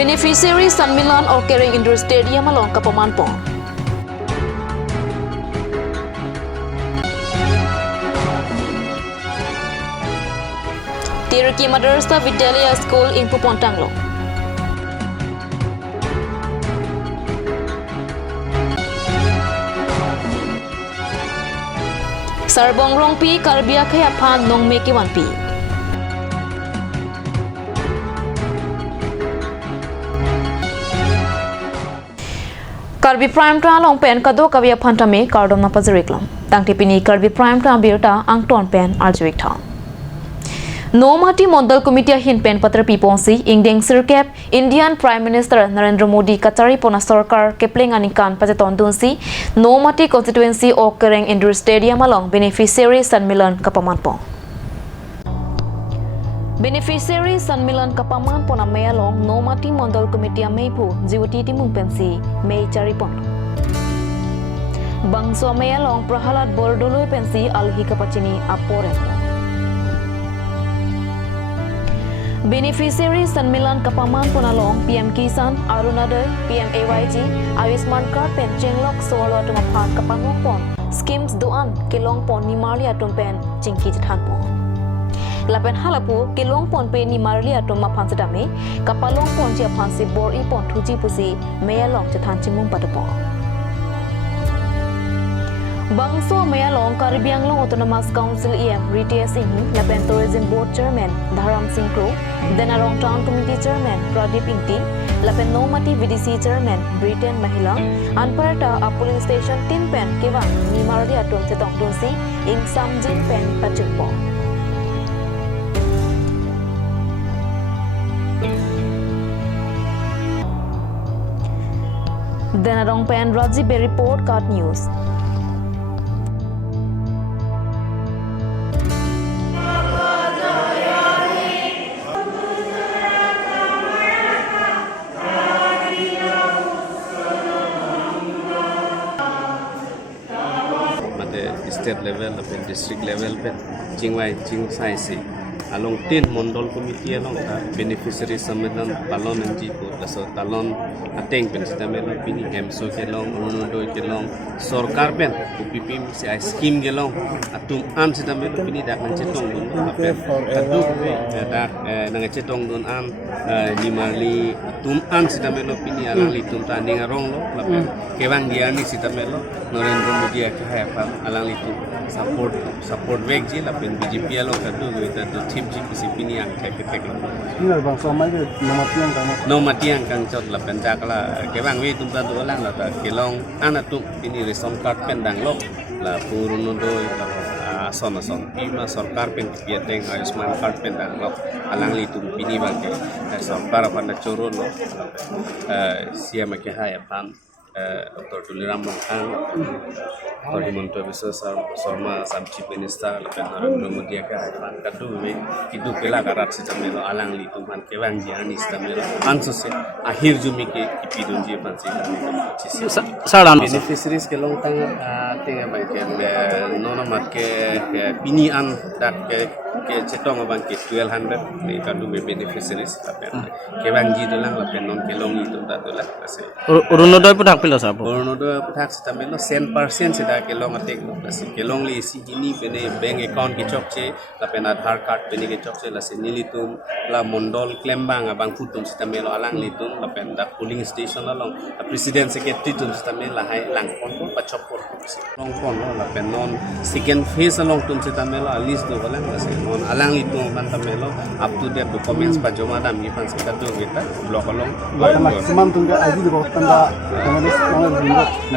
Beneficiary Sanmilan or Kering Indoor Stadium along Kapamanpong. Tirki Madrasa Vidyalaya School in Pupontanglo. Sarbong Rongpi Karbi Aphan Nong Meki Wanpi. Karbi Prime Town long pen kado Kavi Aphan tame Kardom na Pazariklam. Tangti pini Karbi Prime Town birta Angton pen Arjwik Town. Nomati Mondal Committee hin pen patra piponsi ingdeng sirkep Indian Prime Minister Narendra Modi Katari pona sarkar kepling anikan pajaton dunsi Nomati constituency o Kereng Indoor Stadium along beneficiary Sanmilan Kapamanpong. Beneficiary Sanmilan Kapamanpong na may along Nomati Mondal Committee maypu jiwati timung pensi may charipon. Bangso may along Prahalad Bordolo pensi alhi kapachini aporen. Beneficiary Sanmilan Kapaman Punalong, PM Kisan, Arunadai, PM AYG, Ayushman Card Pen Chenglok Solo Tumaphan Kapangong Pon, Schemes Doan, Kilong Pon Nimali Atum Pen, Chinki Jathan Pon. Lapen Halapu, Kilong Pon Pen Nimali Atum Maphan Sadame, Kapalong Pon Chiaphan Si Bor Ipon Tuji Pusi, Mayalong Jathan Chimung Patapon. Bangso Mayalong Karibianglong Autonomous Council EM Retail Singh Lapen Tourism Board Chairman Dharam Singh Kro, Denarong Town Committee Chairman Pradeep Ingti, Lapen Nomati VDC Chairman Britain Mahila, Anparata a Polling Station Tin Pen Kewang Nimarali Atum Chetong Tunsi Ing Samjin Pen Pachukpo. Denarong Pen Raji Bay Report Card News. State level, district level, Jingwai, Jingsai si, along 10 Mondol Committee along beneficiary Sanmilan Talon and Jipo, so Talon Ateng pen Sitamelo Pini Hemso Kelong, Urundo Kelong, Sorkar pen, UPP si scheme Gelong, Atum Am Sitamelo Pini dak Chetong Dun, Adu dak Chetong Dun Am, Nimali, Atum Am Sitamelo Pini Alali Tum Tanding Arong lo, Kewang Diani Sitamelo, Narendra Modi Akahapa, Alali support back je lapen BJP along kadu kita tu tim je kusipini yang tek. Ini bang somai ke nomatiang kang cot lapen jakla kewang we tumta tu lang la kelong anatuk ini reson card pendang lok la purunundo son pima sarkar pen piateng Ayushman card pendang lok alang li tum pini bangke sarkar pada coro lo siapa ke hai pan Dr. Tuliram Bangkang, Parliamentary Officer Sarma Chief Minister, Narendra Modi Akahpan Kadu, itu kela karat sitamelo alang li tuman kewang jiani sitamelo ansos akhir jumi ke ipidun je pansi saran beneficiaries ke long tang tenga bangke nono mat ke pini an dak ke cetong bangke 1200 ni kadu beneficiaries tapi kewang ji dolang lapen non kelong itu tak dolang ase urunodoy putak pilo sapo urunodoy putak sitamelo 100% sida kelong atek lo ase kelong li si jini bene bank account ki chokche lapen Aadhaar card bene ke chokche la senilitum la mondol klembang abang putum sitamelo alang litum lapen dak polling station along president secretary tum sitamelo la hai lang pon pachopor long pon lapen non second phase along tum sitamelo list do balang la non alang litum bantamelo up to date documents pa joma dam gi pan sikatu kita block along maximum tungga ID do tanda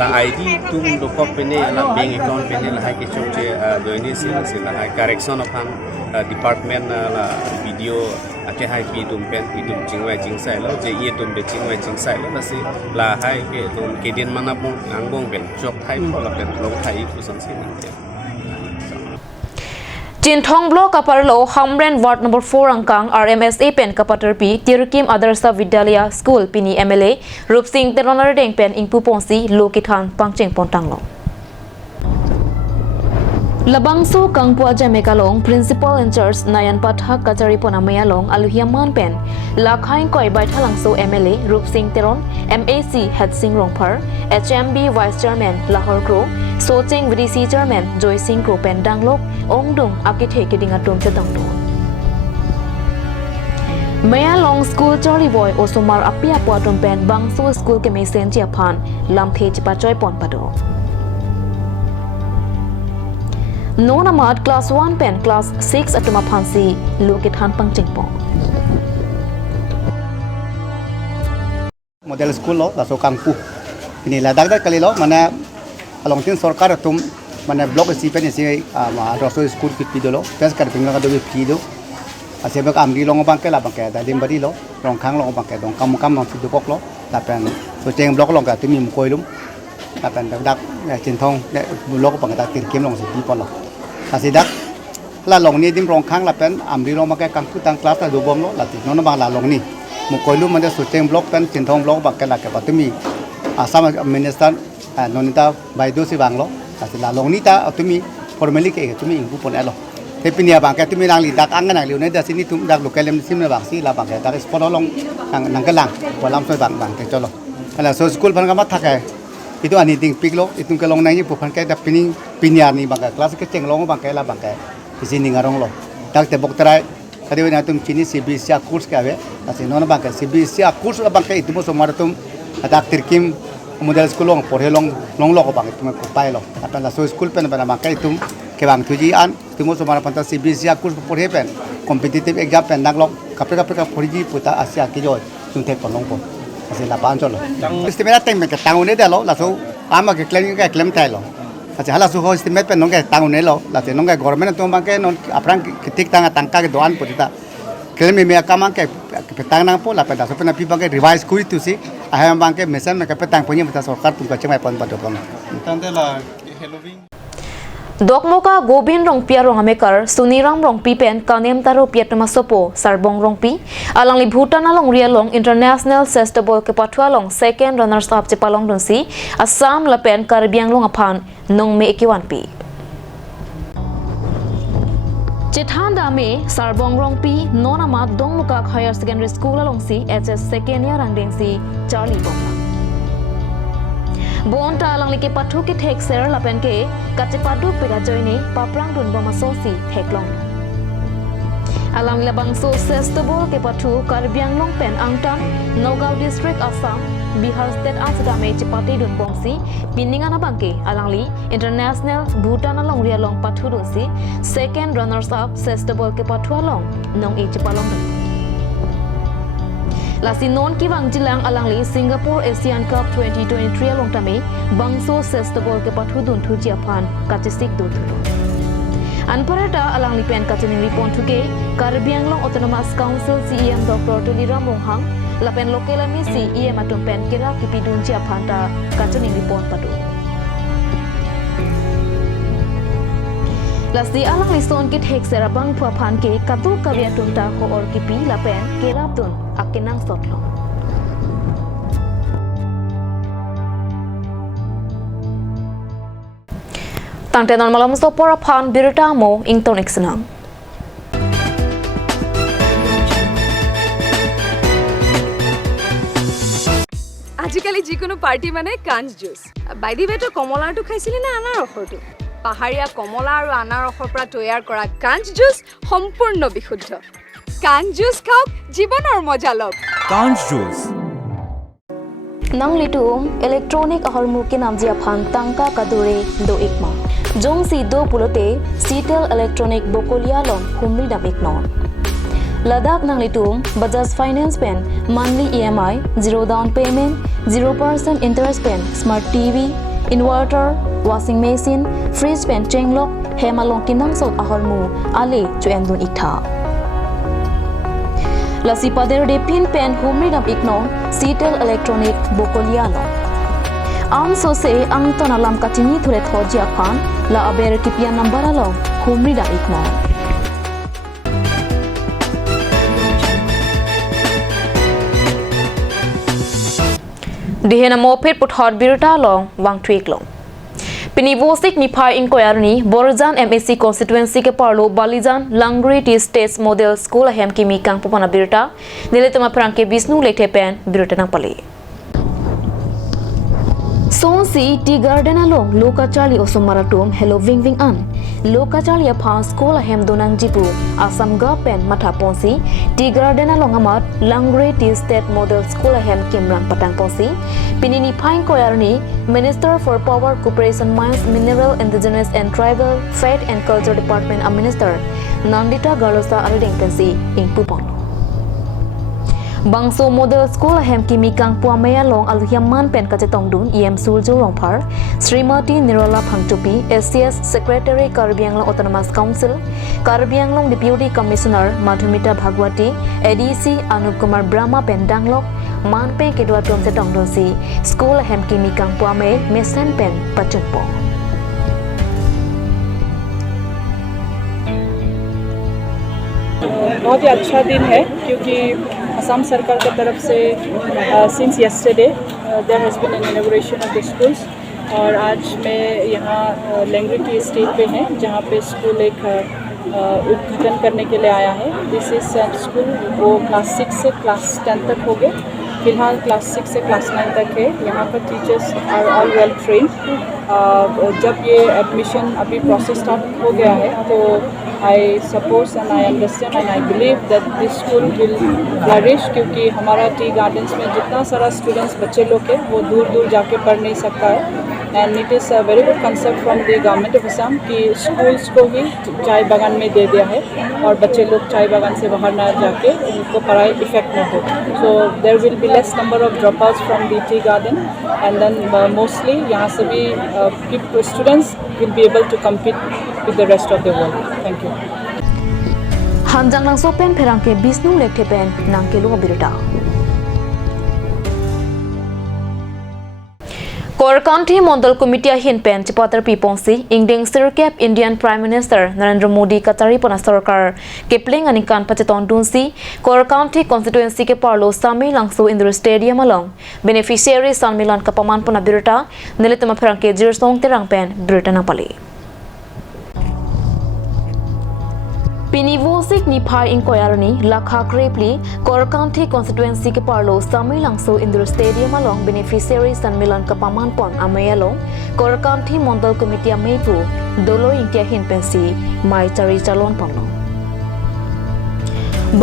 la ID tum do kopene la bank account pene la hai ke chokche do ini sila hai correction of department la video ake hai pi tum pen idum jingwai jingsai lo je ye tum be jingwai jingsai lo la si la hai ke tum kedin mana bung angbong ben chok hai po la pen long hai ku san sin Jinthong Block Aparlo Hamren Ward number 4 Angkang RMSA pen kapaterpi Tirkim Adarsa Vidyalaya School Pini MLA Rup Singh Teronar Deng pen Ingpu Ponsi Lokithan Pangcheng Pontanglo Labangso Kangpua Jamekalong Principal in Charge Nayan Pathak Kachari Ponamayalong Aluhiaman Pen Lakhain Koi Baithalangso MLA Rup Singh Teron MAC Head Singh Rongpar HMB Vice Chairman Lahore Kro Soching VDC Chairman Joy Singh Kro Pen Danglok Ongdung Akithe Kidingatum Chetangdon Mayalong School Charlie Boy Osomar Apia Puatum Pen Bangso School Ke Mesen Chiapan Lamthe Chipachoy Ponpado Nonamat Class 1 Pen Class 6 Atuma Phansi Lokit Han Pangchingpo Model school lo la so kangpu ini la dak kali lo mana along tin sarkar tum mana block si pen si ma roso school kit pidolo pes kar pingla ka do pido ase ba kam ri long bang ke la bang ke da lim bari lo rong khang long bang ke dong kam long si do bok lo la pen so cheng block long ka tumi mu koi lum la pen dak chin thong de block bang da tir kem long si pi pon lo ase dak la long ni dim rong khang la pen am ri long ma ke kangpu tang class ta do bom lo la ti no na ba la long ni mu koi lum man de so cheng block pen chin thong block bang ke la ke ba tumi asam minister nonita bai do si bang lo ase la long ni ta tumi formally ke tumi ingbu pon alo thế bây giờ bạn cái tụi mình đang lì đặt ăn cái này liệu nên giờ xin đi tụi đặt local em xin là bạn xin là bạn cái đặt sport long năng cái làng và làm xoay bạn cái cho lo hay là so school phần cái mắt thắc cái itu anything pick lo itu cái long này như phần cái đặt piniar ni bạn cái class cái cheng long bạn cái là bạn cái di sini ngarong lo đặt te bok terai tadi we natum chini CBC course cái vậy là xin nó bạn cái CBC course là bạn cái itu mo somar tum đặt terkim model school long por long lo bạn itu mo pai lo apa là so school pen bạn cái itu ke bang tuji an tungo somara panta CBC course por hepen competitive exam pen naglok kapre poriji puta asia ki joy tung the kon long po ase la ban cholo estimate tem ke tang ne de lo la so ama ke claim tai lo ase hala su ho estimate pen nong ke tang ne lo la te nong ke government to bang ke non aprang ke tik tangka ke doan putita claim me kamang ke petang nang po la pen da so pen pi bang ke revise kui tu si aham bang ke mesan me ke petang punya mata sarkar tung ka chemai pon badokon tande la Halloween Dokmoka Gobin Rongpia Rongamekar Suniram Rongpi Pen Kanem Taro Piatamasopo Sarbong Rongpi Alang li Bhutan along Rialong International Festival ke Patwa long second runners up Chepalong Dunsi Assam la pen Karbiang long aphan nong me ekiwan pi Chethanda me Sarbong Rongpi Nonamat Dongmoka Higher Secondary School along si HS second year rangding si Charlie Bong Bon ta lang like pathu ke thek ser lapen ke kache padu pega joine paprang dun bama sosi theklong alang labang so festival ke pathu karbiang long pen angtan Nagaon district Assam Bihar state asdame chipati dun bongsi pininga na bangke alang li international Bhutan along ria long pathu dun si second runners up festival ke pathu along nong e chipalong Lasi non ki bang jilang alang li Singapore Asian Cup 2023 along tame bangso festival ke pathu dun thu Japan kachisik du thu Anparata alang li pen kachini ripon thu ke Karbiang long Autonomous Council CEM Dr. Tuliram Monghang lapen local mi CEM atum pen kira kipidun Japan ta kachini ripon padu Lasi alang li son kit hek serabang phan ke katu kabia tunta ko or kipi lapen kerap dun akinang sotlo Tangte non malam so pora phan birta mo ingtonik senang আজিকালি যিকোনো party মানে কাঞ্জ juice by the ৱে তো কমলাটো খাইছিলি না আনাৰ ৰসটো পাহাৰীয়া কমলা আৰু আনাৰ ৰসৰ পৰা তৈয়াৰ কৰা কাঞ্জ জুচ সম্পূৰ্ণ বিশুদ্ধ কাঞ্জ জুচ খাওক জীৱনৰ মজা লওক কাঞ্জ juice Nang litum electronic ahormu ke nam jia phan tangka kadure do ikma jong si do pulote Citel electronic bokolia long humri dam iknon Ladakh nang litum Bajaj Finance pen monthly EMI 0 down payment 0% interest pen smart TV inverter washing machine fridge pen chenglok hemalong kinang sot ahormu ale chuendun ikha Lasi pader de pin pen humri dam iknon Citel electronic bokoliano Am so se ang ton alam katini thule thojia phan la aber kipia number along humri dam iknon Dihena mopet put hot birta long wang tweak long Pinivosik Niphai Inquiry Borjan MSc constituency ke parlo Balijan Langri T States Model School hem kimi kang popana birta niletama prangke Bisnu letepen birta nang pali. Sonsi Tea Garden along Lokachali Osomaratum Hello Ving Ving An Lokachali upon school hem donang jipu Assam Gapen Mata Ponsi Tea Garden along Amat Langre Tea State Model School hem Kimrang Patang Ponsi Pinini Pine Koyarni Minister for Power Corporation Mines Mineral Indigenous and Tribal Faith and Culture Department a Minister Nandita Galosa Ariding Pensi in Pupon Bangso Model School hem kimi kang puamaya long alhiaman pen kacetong dun em suljo longpar Srimati Nirola Phangtupi SCS Secretary Karbi Autonomous Council Karbi Deputy Commissioner Madhumita Bhagwati ADC Anup Kumar Brahma pen danglok man pen kedua tom setong dun si School hem kimi kang puame mesen pen pachunpo बहुत ही अच्छा दिन है क्योंकि असम सरकार की तरफ से since yesterday there has been an inauguration of the schools और आज मैं यहाँ लैंग्वेज की स्टेट पे हैं जहाँ पे स्कूल एक उद्घाटन करने के लिए आया है। दिस इज स्कूल वो क्लास 6 से क्लास 10 तक हो गए, फिलहाल क्लास 6 से क्लास 9 तक है। यहाँ पर teachers are all well trained. जब ये एडमिशन अभी प्रोसेस स्टार्ट हो गया है तो I suppose and I understand and I believe that this school will flourish क्योंकि हमारा टी गार्डन्स में जितना सारा स्टूडेंट्स बच्चे लोग हैं वो दूर दूर जाके पढ़ नहीं सकता है। And it is a very good concept from the government of Assam कि स्कूल्स को ही चाय बागान में दे दिया है और बच्चे लोग चाय बागान से बाहर ना जाके उनको पढ़ाई इफेक्ट ना हो। So there will be less number of drop outs from the tea garden and then mostly यहाँ से भी students will be able to compete with the rest of the world. Thank you. Hanjang nang sopen perangke Bisnu lektepen nangke lu birta. Korkanthi Mondal Committee hinpen chipatar piponsi ingding sirkep Indian Prime Minister Narendra Modi Katari pana sarkar kepling anikan pacheton dunsi Korkanthi constituency ke parlo sami langso indoor stadium along beneficiary sanmilan kapaman pana birta nilitama perangke jirsong terangpen birta napali. Pinivosik Niphai Inquiry Lakha Krepli Korkanthi constituency ke parlo Sami Langso Indoor Stadium along beneficiary Sanmilan Kapaman Pon Amayalong Korkanthi Mondal Committee Amaypu Dolo Inkia Hinpensi Mai Chari Chalon Pamno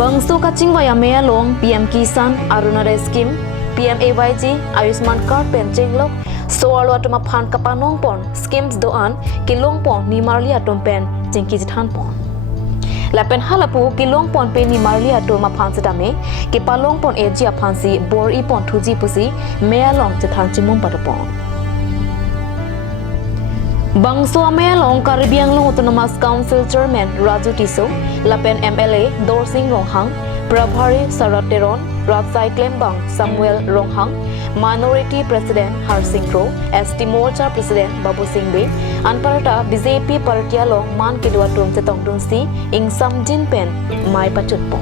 Bangso Kaching Vayamayalong PM Kisan Arunare Scheme PMAYG Ayushman Card Penjenglok Soalo Atoma Phan Kapanong Pon Schemes Doan Kilong Pon Nimarli Atom Pen Jingkijithan Pon Lapen halapu kilong pon pe ni marli ato ma phansi dame ki palong pon eji aphansi bor I pon thuji pusi mea long chethan chimum patapon Bangso mea long Karbi Autonomous Council Chairman Raju Tiso Lapen MLA Dorsing Ronghang Prabhari Sarateron Ratsai Klembang Samuel Ronghang Minority President Harsing Ro ST Morcha President Babu Singh Be Anparata BJP Partialo Man Kidwa Tum Setong Dunsi Ing Samjin Pen Mai Pachutpo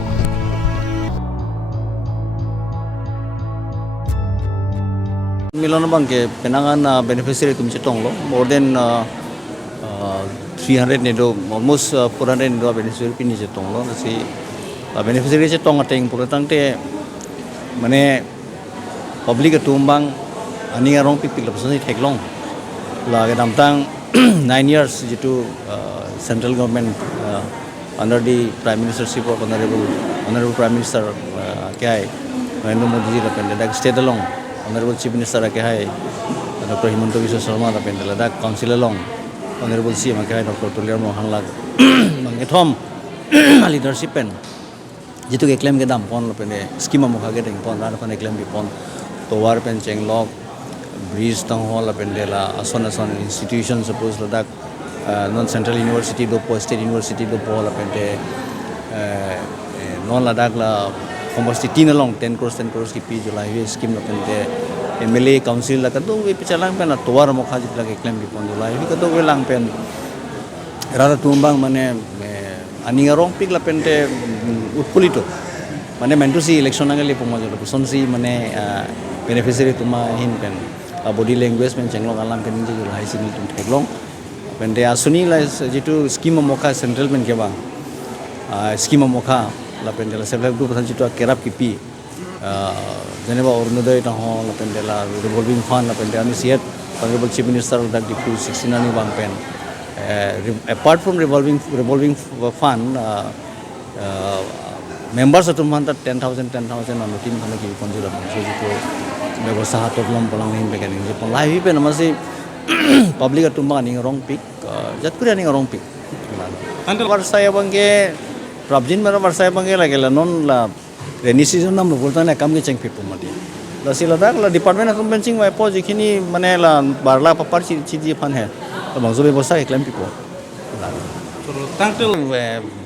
Milon bangke penangan beneficiary tum chetong lo more than 300 nedo almost 400 nedo beneficiary pini chetong lo si beneficiary chetong ateng puratang te mane public tumbang ani arong pipil lapsani theklong la ga damtang 9 years jitu central government under the prime ministership of honorable prime minister kai Narendra Modi ji la pendela state along honorable chief minister ke hai Dr. Himanta Biswa Sharma la pendela da council along honorable CM ke hai Dr. Tuliar Mohan lag mangethom leadership pen jitu ke claim ke dam pon la pende scheme mo khage ding pon ran khone claim bi pon to war pen cheng log bridge tang hall la pendela ason institution suppose la dak non central university do po state university do po la pende non la dak la Komposti 10 along 10 crores ki pi July we scheme la pente MLA council la kadu we pichalang pen atwar mo khaji la ke claim bi pon July we kadu we lang pen rara tumbang mane aningarong pik la pente utpulito mane mentu si election angali pomo jolo sonsi mane beneficiary tuma hin pen body language men chenglong alam kan je jul hai sini tum theklong pen de asuni la jitu scheme mokha central men ke ba scheme mokha la pen de la self help group than jitu kerap kipi jeneba ornodoy ta ho la pen de la revolving fund la pen de ani siat honorable chief minister of that dipu 16 ani bang pen apart from revolving fund members atum han 10,000 on team khana ki konjura so jitu ব্যবস্থা হাতত লম পলাং নিন বেকানি যে পলাই হিপে নামাসি public আতুম বানি রং pick জাত করে আনি রং পিক আন্ডার বারসায় বঙ্গে প্রবজিন মেরা বারসায় বঙ্গে লাগেলা নন লা রেনি সিজন নাম বলতা না কাম কে চেং পিপ মাটি লা সিলা দাক লা ডিপার্টমেন্ট অফ কম্পেন্সিং ওয়াই পো যিখিনি মানে লা বারলা পাপার চিজি ফান হে বংজ ব্যবস্থা একলাম পিপ তাংটেল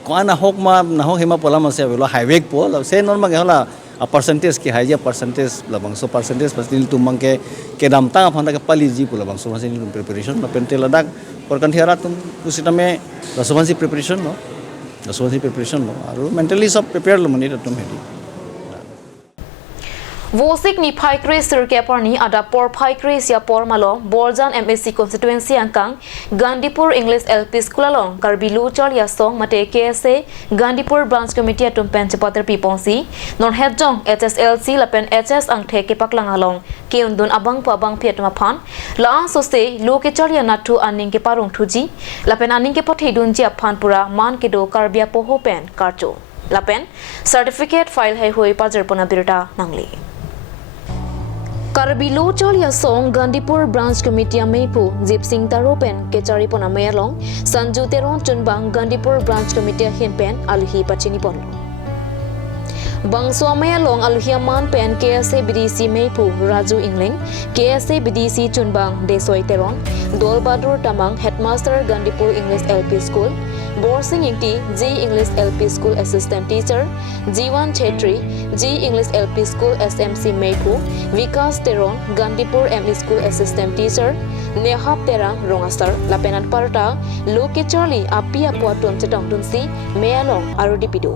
কোনা হক মা না হক হেমা পলাম আছে বলো হাইওয়ে পো সে নরমাল গেলা a percentage ki haja percentage labang so percentage pasti tumang ke dam tang phanda ke pali ji pula bang so masin preparation na pentel ladak por kan thiara tum kusita me la so preparation no la so preparation no aru mentally sab prepared lo mani tum hedi Vosik ni Phaikre Sirke Parni ada por Phaikre sia por malo Borjan MSC constituency angkang Gandipur English LP School along Karbi Luchal ya song mate KSA Gandipur branch committee atum penchapater piponsi non hedjong HSLC lapen HS ang theke paklang along keundun abang pa abang phetma phan la so se loke chalia natu aning ke parong thuji lapen aning ke pathei dunji aphan pura man ke do Karbia poho pen karcho lapen certificate file hai hoi pajar pona birta nangli Karbi Luchal ya song Gandipur branch committee mepu Zip Singh Taropen kechari pona mayalong Sanju Teron Chunbang Gandipur branch committee hinpen alhi pachini pon Bangso mayalong alhia man pen KSA BDC mepu Raju Ingling KSA BDC Chunbang Desoi Teron Dol Badur Tamang headmaster Gandipur English LP school Borsing Ingti G English LP School Assistant Teacher G1 Chetri G English LP School SMC Mepu Vikas Teron Gandipur ME School Assistant Teacher Nehap Terang Rongasar Lapenan Parta Loke Charlie Apia Puatun Chetong Tunsi Mealong Arudipidu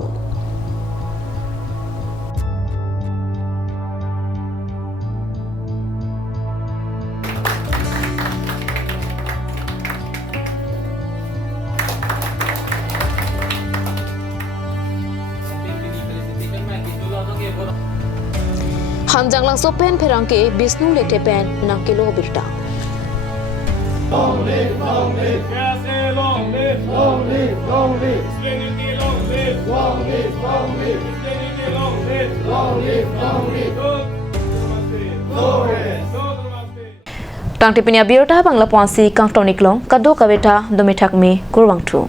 Hanjang lang sopen perangke Bisnu lekte pen nangkelo birta. Long live, long live. Yes, long live, long live, long live. Trinity, long live, long live, long live. Trinity, long live, long live, long live. Tang tipenya birta bangla ponsi kang tonik long kado kaweta domitak me kurwang thu.